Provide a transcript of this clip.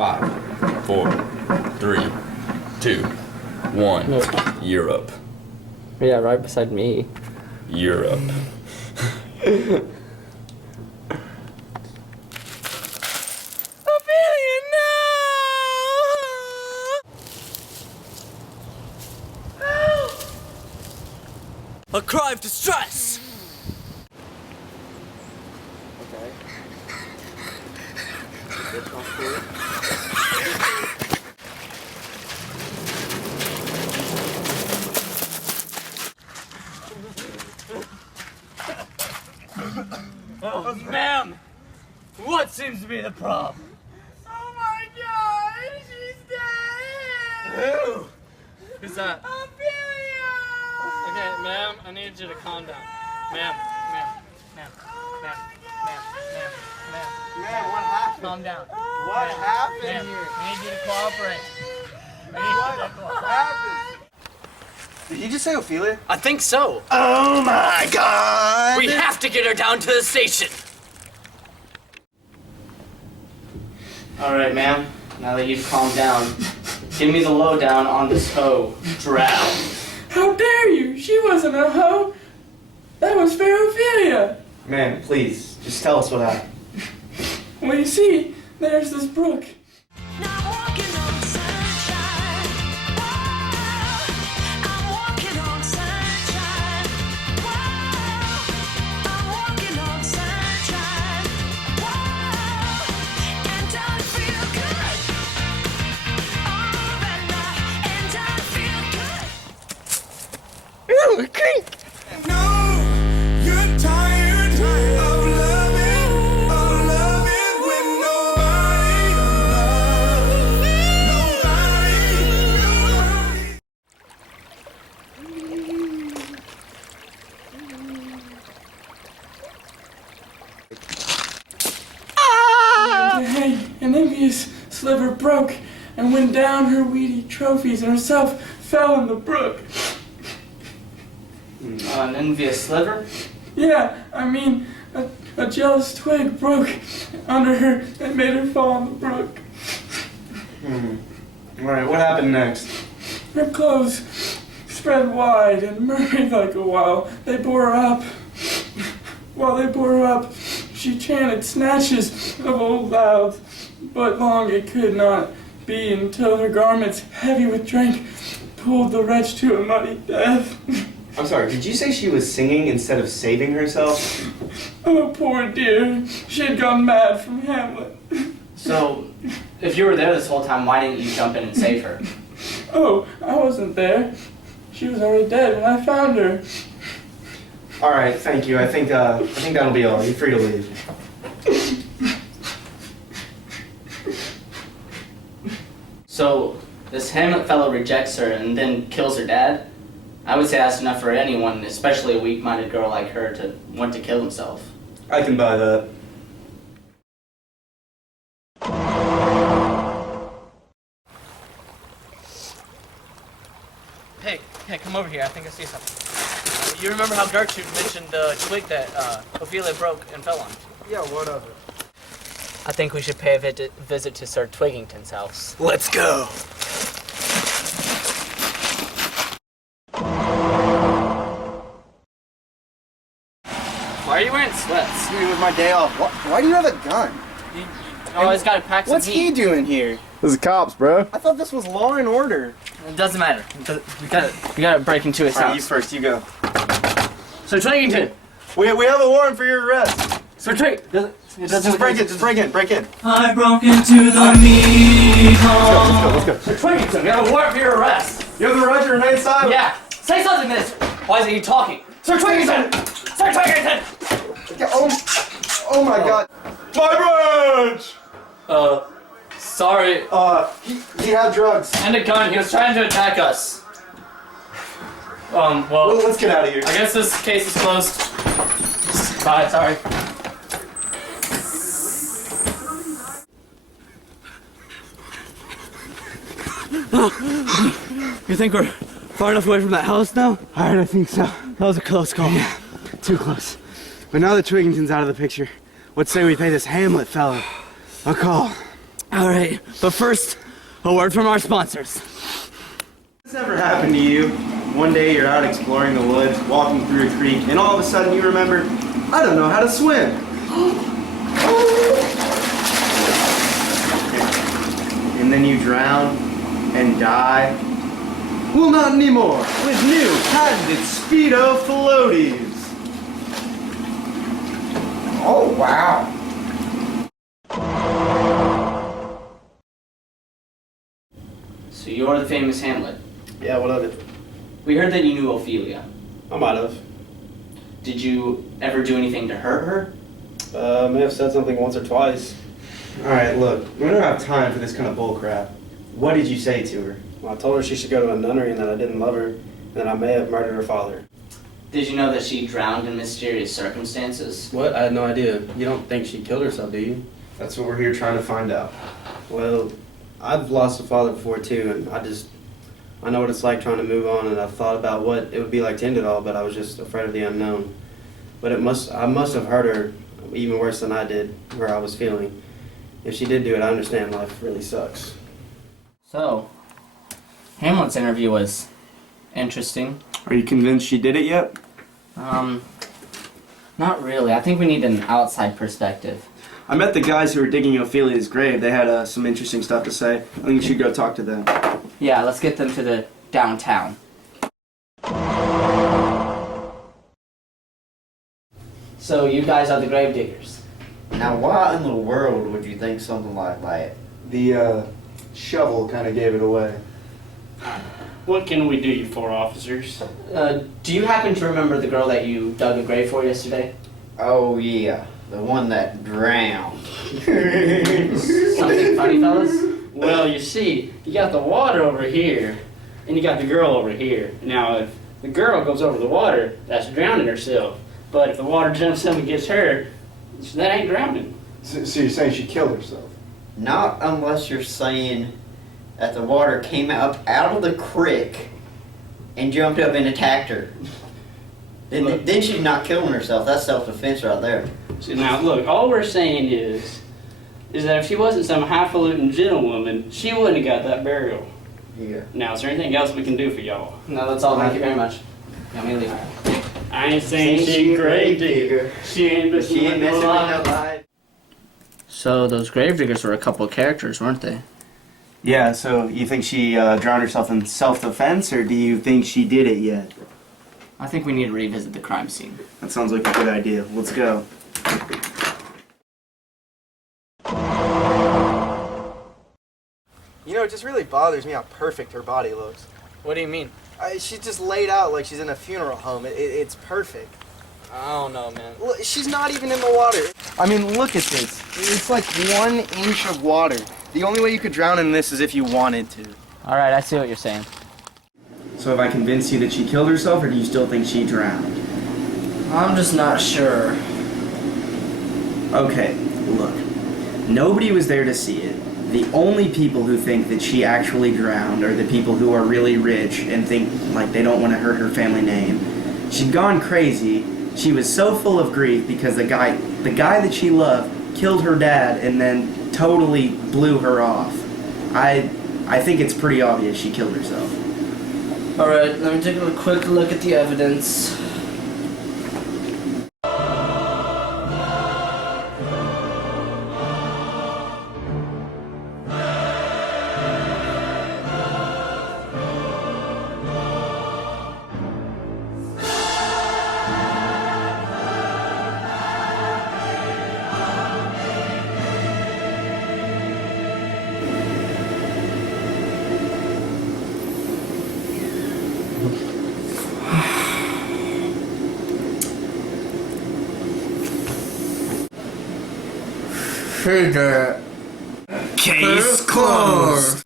5, 4, 3, 2, 1. Nope. Europe. Yeah, right beside me. Europe. Ophelia, no! A cry of distress! Okay. Oh, ma'am! What seems to be the problem? Oh my God, she's dead! Who? Who's that? Ophelia! Okay, ma'am, I need you to calm down. Ma'am. Man, what happened? Calm down. What happened Ma'am, here? I need you to cooperate. What happened? Did he just say Ophelia? I think so. Oh my God! We have to get her down to the station. All right, ma'am. Now that you've calmed down, give me the lowdown on this hoe, Drow. How dare you? She wasn't a hoe. That was fair Ophelia. Man, please, just tell us what happened. Well, you see, there's this brook. Now walking on sunshine. Wow, I'm walking on sunshine. Wow, I'm walking on sunshine. Wow, and I feel good. Oh, and I feel good. Ooh, creek! No, you're tired of loving with nobody to love. Hey, an envious sliver broke and went down her weedy trophies and herself fell in the brook. An envious sliver? Yeah, I mean, a jealous twig broke under her and made her fall in the brook. Alright, what happened next? Her clothes spread wide and murmured like a wow. They bore her up. While they bore her up, she chanted snatches of old louds, but long it could not be until her garments, heavy with drink, pulled the wretch to a muddy death. I'm sorry, did you say she was singing instead of saving herself? Oh, poor dear. She had gone mad from Hamlet. So, if you were there this whole time, why didn't you jump in and save her? Oh, I wasn't there. She was already dead when I found her. Alright, thank you. I think that'll be all. You're free to leave. So, this Hamlet fellow rejects her and then kills her dad? I would say that's enough for anyone, especially a weak-minded girl like her, to want to kill himself. I can buy that. Hey, come over here. I think I see something. You remember how Gertrude mentioned the twig that Ophelia broke and fell on? Yeah, what of it? I think we should pay a visit to Sir Twigington's house. Let's go! Why are you wearing sweats? Dude, it was my day off. Why do you have a gun? You always gotta pack some What's he heat. doing here? This is cops, bro. I thought this was law and order. It doesn't matter. We gotta break into his Alright, you house. first, you go. Sir Twigington! We have a warrant for your arrest. Sir Twig! Just break in. I broke into the meat hall. Let's go. Sir Twigington, we have a warrant for your arrest. You have the right to remain silent. Yeah, say something, miss. Why isn't he talking? Sir Twigington! Sir Twigington! Oh my God. My branch! Sorry. He had drugs. And a gun. He was trying to attack us. Well, Let's get out of here. I guess this case is closed. Bye, sorry. You think we're far enough away from that house now? Alright, I think so. That was a close call. Yeah, too close. But now that Twigington's out of the picture, let's say we pay this Hamlet fellow a call. All right, but first, a word from our sponsors. This ever happened to you? One day you're out exploring the woods, walking through a creek, and all of a sudden you remember, I don't know how to swim. And then you drown and die. Well, not anymore. With new patented Speedo floaties. Oh, wow. So you're the famous Hamlet. Yeah, what of it? We heard that you knew Ophelia. I might have. Did you ever do anything to hurt her? May have said something once or twice. Alright, look, we don't have time for this kind of bullcrap. What did you say to her? Well, I told her she should go to a nunnery and that I didn't love her, and that I may have murdered her father. Did you know that she drowned in mysterious circumstances? What? I had no idea. You don't think she killed herself, do you? That's what we're here trying to find out. Well, I've lost a father before too, and I know what it's like trying to move on, and I've thought about what it would be like to end it all, but I was just afraid of the unknown. But I must have hurt her even worse than I did, where I was feeling. If she did do it, I understand life really sucks. So, Hamlet's interview was interesting. Are you convinced she did it yet? Not really. I think we need an outside perspective. I met the guys who were digging Ophelia's grave. They had some interesting stuff to say. I think you should go talk to them. Yeah, let's get them to the downtown. So you guys are the grave diggers. Now, why in the world would you think something like that? The shovel kind of gave it away. What can we do, you four officers? Do you happen to remember the girl that you dug a grave for yesterday? Oh, yeah. The one that drowned. Something funny, fellas? Well, you see, you got the water over here, and you got the girl over here. Now, if the girl goes over the water, that's drowning herself. But if the water jumps up and gets her, that ain't drowning. So you're saying she killed herself? Not unless you're saying that the water came up out of the creek and jumped up and attacked her. Then she's not killing herself. That's self-defense right there. So now, look, all we're saying is that if she wasn't some highfalutin gentlewoman, she wouldn't have got that burial. Yeah. Now, is there anything else we can do for y'all? No, that's all. Thank you very much. Yeah, me leave. I ain't saying she grave digger. She ain't messing with no life. So those grave diggers were a couple of characters, weren't they? Yeah, so you think she drowned herself in self-defense, or do you think she did it yet? I think we need to revisit the crime scene. That sounds like a good idea. Let's go. You know, it just really bothers me how perfect her body looks. What do you mean? She's just laid out like she's in a funeral home. It's perfect. I don't know, man. Look, she's not even in the water. I mean, look at this. It's like 1 inch of water. The only way you could drown in this is if you wanted to. All right, I see what you're saying. So have I convinced you that she killed herself, or do you still think she drowned? I'm just not sure. Okay, look. Nobody was there to see it. The only people who think that she actually drowned are the people who are really rich and think like they don't want to hurt her family name. She'd gone crazy. She was so full of grief because the guy that she loved killed her dad and then totally blew her off. I think it's pretty obvious she killed herself. All right, let me take a quick look at the evidence. Case closed.